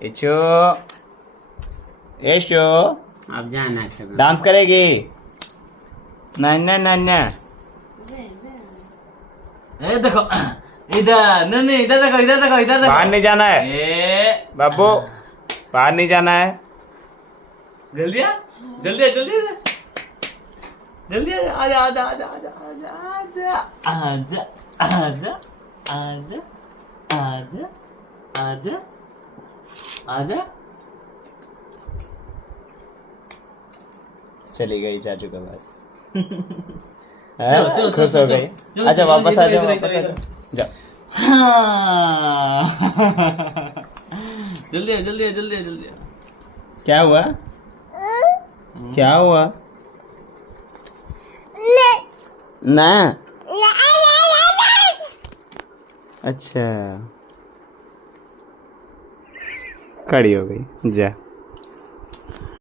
इचो यशो अब जाना है डांस करेगी नन्ना नन्ना ए देखो इधर नहीं इधर देखो इधर देखो इधर देखो बाहर नहीं जाना है ए बाबू बाहर नहीं जाना है जल्दी आ जल्दी आ जल्दी आ जल्दी आजा आजा आजा आजा आजा आजा आजा आजा आजा आजा आजा चली गई चाचू का बस चलो, चलो, खुश चलो, हो गई चलो, अच्छा चलो, वापस आ इधर, जाओ इधर, वापस आ इधर, जाओ जाओ हाँ जल्दी आ जल्दी आ जल्दी आ जल्दी आ क्या हुआ क्या हुआ ना अच्छा खड़ी हो गई जा